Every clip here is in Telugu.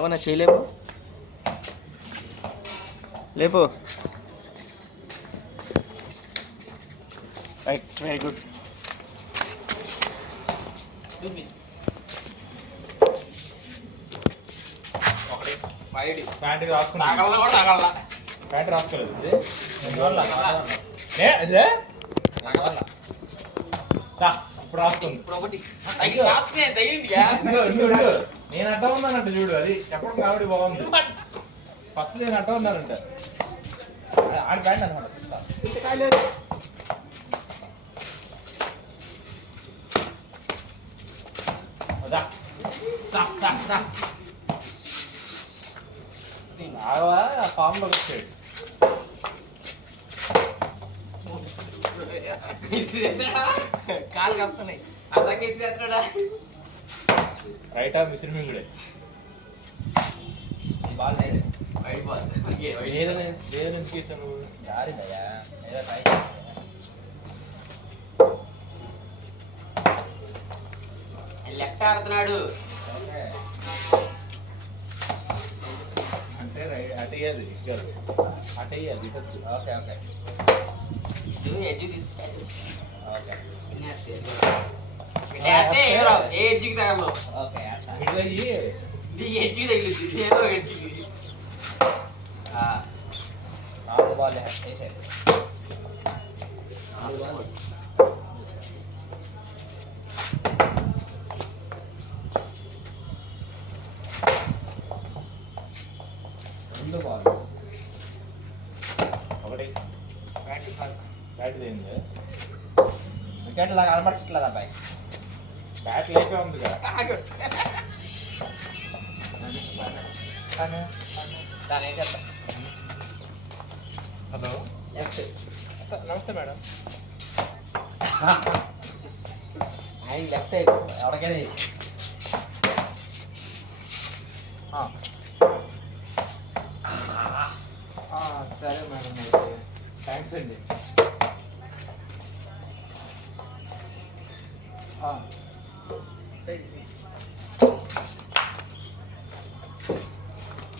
రాఘవన్న చేయలేపు లేపు. Right, very good. ప్యాంట్ రాసుకోలేదు, ప్యాంట్ రాసుకోలేదు. ఇప్పుడు రాసుకోండి. నేను అడ్డ ఉన్నానంట చూడు, అది చెప్పడం కాబట్టి బాగుంది. ఫస్ట్ నేను అడ్డ ఉన్నానంట ఆడి ప్యాంట్ అనమాట. ఫామ్ లో వచ్చాడు. కాలు కలుస్తున్నాయి. రైట్ ఆఫ్ మిషన్ మింగుడే వేసాను జారిందయ్యా, ఏదో ట్రై లెఫ్ట్ ఆడుతున్నాడు అంటే రైట్ అటు వేయాలి, అటు వేయాలి ఇటొచ్చు. ఓకే ఓకే ఎడ్జ్ తీసుకుంటాడు. ఓకే ఏ ఎడ్జికి తగలదు. ఓకే ఇటువయ్యి నీ ఎడ్జికి తగిలింది, ఏదో ఎడ్జికి. నాలుగు బాల్ వేసాడు. రెండు బాల్ ఒకటి బ్యాట్ లేనిది, వికెట్ లాగా కనపడట్లేదు అబ్బాయి. బ్యాట్ లేకే ఉంది కదా. దాని ఏం చేద్దాం. హలో సార్, నమస్తే మేడం. ఆయన లెఫ్ట్ ఎవరికైనా సరే మేడం, థ్యాంక్స్ అండి.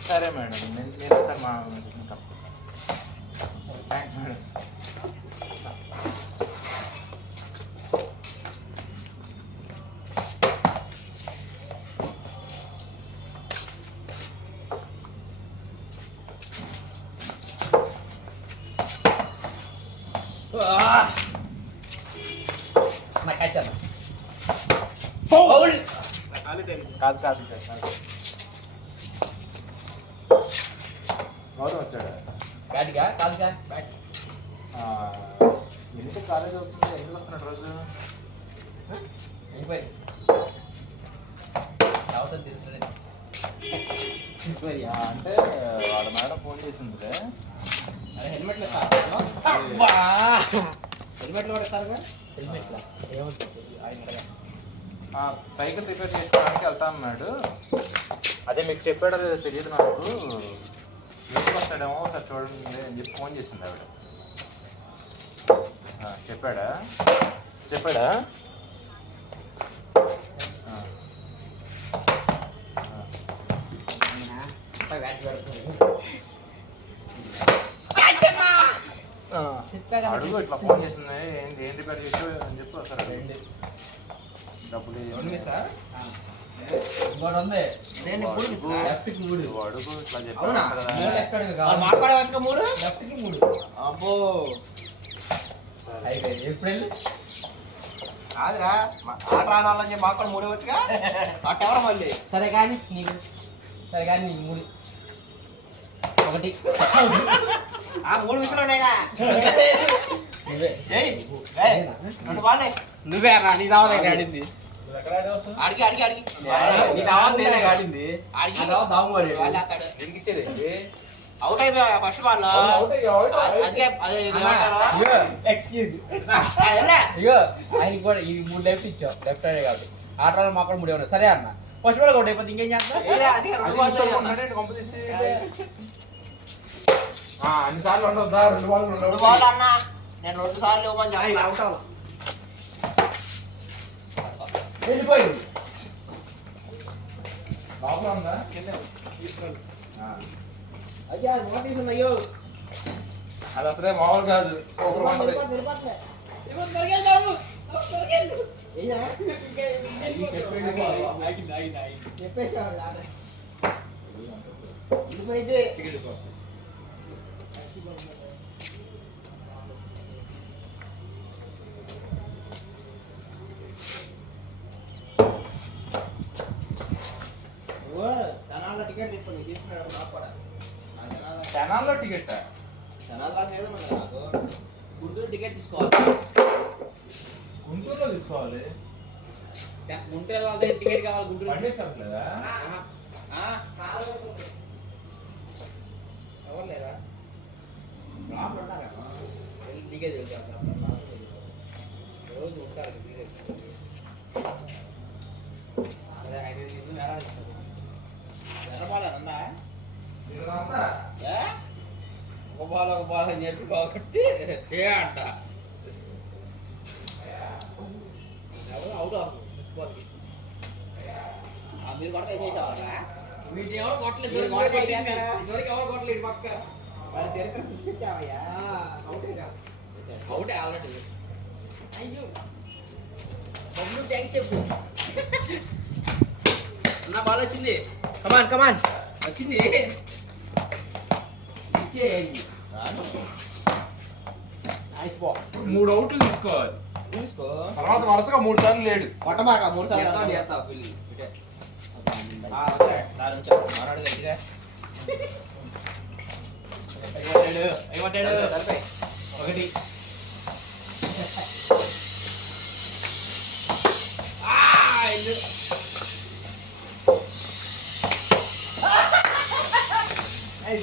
సరే మేడం, నేను సార్ మా ఉంటాం. Thanks madam. కాదు కాదు గౌరవం వచ్చాడు. బ్యాట్గా కాదుగా బ్యాట్ ఎందుకు కాలేజ్ అవుతుంది, ఎందుకు వస్తున్నాడు రోజు? అయిపోయింది అవతల తెలుస్తుంది. అంటే వాళ్ళ మేడం ఫోన్ చేసింది. అరే హెల్మెట్లు హెల్మెట్లు కూడా ఇస్తారుగా. హెల్మెట్లా ఏమవుతుంది ఆయన అడగా. సైకిల్ రిపేర్ చేసుకోవడానికి వెళ్తా అన్నాడు. అదే మీకు చెప్పాడో లేదో తెలియదు నాకు. ఎందుకు వస్తాడేమో సార్ చూడండి అని చెప్పి ఫోన్ చేసింది ఆవిడ. చెప్పాడా చెప్పాడా అడుగు, ఇట్లా ఫోన్ చేసింది, ఏంటి ఏం రిపేర్ చేసి అని చెప్పి వస్తారు. డబ్బులు ఉంది సార్, అడుగు ఇట్లా మాట్లాడవచ్చు. మూడు లెఫ్ట్కి మూడు. అబ్బో ఎప్పుడు కాదురా, ఆట రావాలని చెప్పి మాకు కూడా మూడే వచ్చుగా. అట్ట ఎవరు మళ్ళీ. సరే కానీ నీకు మూడు ఒకటి మూడు విసులున్నాయిగా. నువ్వే రా, నీ రావాలి ఆడింది. అడిగి అడిగి అడిగి నీ రావాలి నేనే ఆడింది. అడిగి ఎందుకు ఇచ్చేది? అవుట్ అయిపోయా ఫస్ట్ బాల్. ఎక్స్క్యూజ్ ఆయనకి కూడా ఈ మూడు లెఫ్ట్ ఇచ్చావు, లెఫ్ట్ అనే కాదు. ఆటలు మాకు కూడా మూడే ఉన్నాయి. సరే అన్న, ఫస్ట్ బాల్ ఒకటి అయిపోతే ఇంకేం చేస్తా? అన్నిసార్లు ఉండొద్దా? రెండు బాల్ అన్న, నేను 2 సార్లు ఇవ్వమని చెప్పాలి. అవుట్ అవ్వాలి. వెళ్ళిపోయింది. లోపల ఉందా? అయ్యా నోటీస్ ఉంది అయ్యో అది అసలే మామూలు కాదు సూపర్ ఉంటుంది. జనాల్లో టికెట్ తీసుకోండి తీసుకున్నాడు నాకు కూడా ఛానల్లో టికెట్ జనాలు రాసేది నాకు గుంటూరు టికెట్ తీసుకోవాలి. గుంటూరులో తీసుకోవాలి. గుంటూరు వెళ్ళాలంటే టికెట్ కావాలి. గుంటూరు పండేసట్లేదా? ఎవరు లేదా? లోపల ఉంటారేమో వెళ్ళి టికెట్ రోజు ఉంటారు. సరే 5 నిమిషాలు ఎలా ఇస్తారు? ఎర్రబాలేనందా ఒక బాల్ అని చెప్పి బాగొట్టి ఏ అంట ఎవరు అవుట్ అవుతుంది ఫుట్బాల్కి. మీరు కొడతా చేసేవాళ్ళ వీటి ఎవరు కొట్టలేదు. ఇదివరకు ఎవరు కొట్టలేదు పక్క వాళ్ళ చరిత్ర సృష్టించావయ్యా అవుటే ఆల్రెడీ. అయ్యో బొమ్మ థ్యాంక్స్ చెప్పు. అన్న బాల్ వచ్చింది. కమాన్ వచ్చింది ఇచ్చేయండి. నైస్ బాల్ 3 అవుట్లు తీసుకోవాలి. తీసుకో తర్వాత వరుసగా 3 సార్లు లేడు. కొట్టమాక 3 సార్లు చేస్తావు పిల్లి. దాని నుంచి మనోడు గట్టిగా అయిపట్టాడు ఒకటి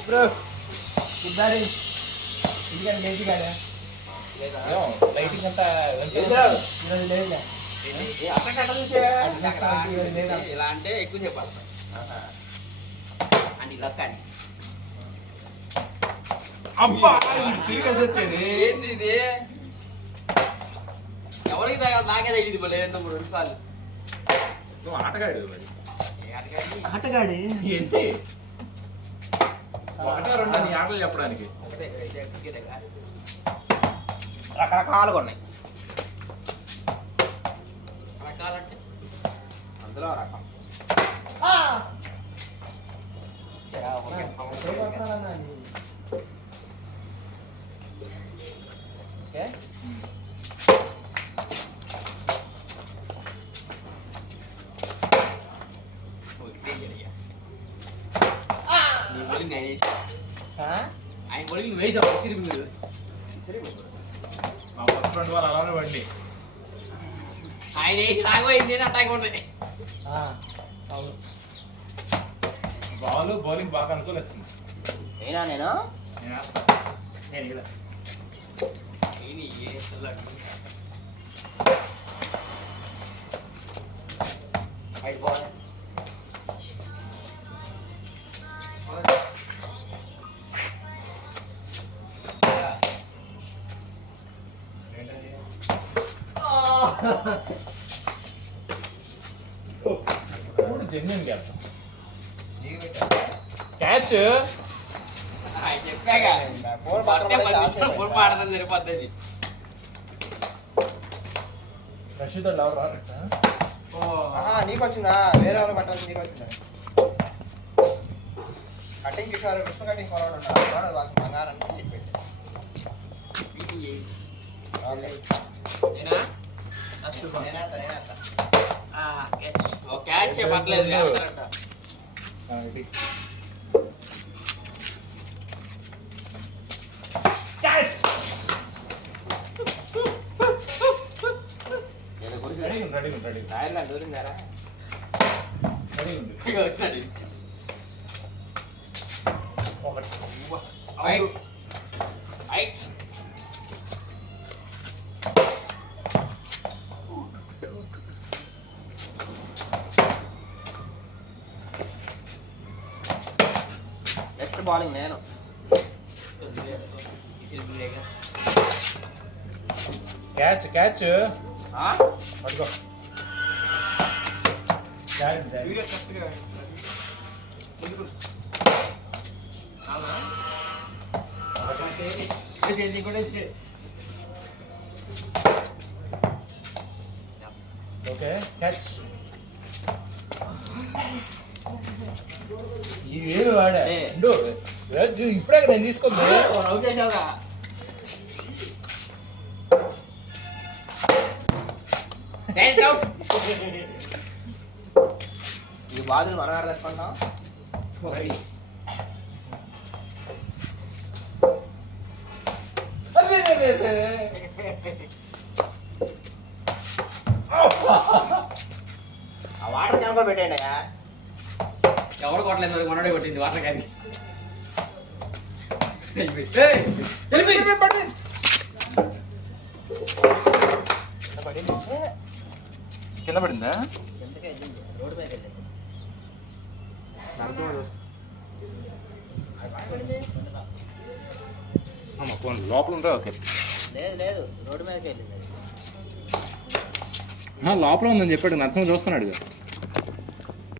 బ్రో ఇద్దరి ఎందుకంటే లేచి కాదా లైటింగ్ అంతా లేదా ఇలా అంటే ఎక్కువ చెప్పాలి అని ఇలా కానీ. అబ్బా సీరియస్ వచ్చేది. ఏంది ఇది? ఎవరికి నాకే తెలియదు మళ్ళీ ఏంటప్పుడు 2 సార్లు. నువ్వు ఆటగాడు మరి. ఆటగాడి ఏంటి 1 2 నీ ఆటలు చెప్పడానికి. రకరకాలుగా ఉన్నాయి రకాలంటే అందులో రకం ఆయన బొలికి నువ్వు వేసావు సిరి మీరు. మా ఫస్ట్ ఫ్రెండ్ వాళ్ళు అలానే బండి. ఆయన వేసి ఆగిపోయింది. నేను అట్టాగి ఉన్నాయి. అవును బాల్ బౌలింగ్ బాగా అనుకోలేస్తుంది. నేనా నేను నేను ఇలా నేను ఏ అసలు బయట పోవాలి. జెన్యున్ గ్యాప్ క్యాచ్ చెప్పాగా ఫోన్ మాడదని సరిపోద్ది. రషీద్ ఎవరు రారట. నీకు వచ్చిందా వేరే వాళ్ళు పట్టాల్సి నీకు వచ్చిందా కటింగ్ కిషోర్ కృష్ణ కటింగ్ కొలవాడు ఉంటాడు వాళ్ళకి బంగారం అని చెప్పి క్యాచ్ పట్టలేదు వేస్తారంట. క్యాచ్ రెడీ రాయర్లా దూరిందారా వచ్చాడు నెక్స్ట్ బౌలింగ్ నేను క్యాచ్ క్యాచ్ ఆ? పట్టుకో వీడియో కరెక్ట్గా ఓకే క్యాచ్. ఏమి వాడా ఇప్పుడే నేను తీసుకోండి. అవుట్ చేసావుగా. ఈ బాధలు మనం ఆడదనుకున్నాం. ఆ వాటర్ క్యాంప్ పెట్టండి. ఎవరు కొట్టలేదు, మరి మనోడే కొట్టింది వాటర్ క్యాన్. కింద పడిందా? రోడ్డు మీద వెళ్ళింది. ఫోన్ లోపల ఉంటే ఓకే. లేదు లేదు, రోడ్డు మీదకి వెళ్ళింది. లోపల ఉందని చెప్పాడు, నరసింహ చూస్తున్నాడు.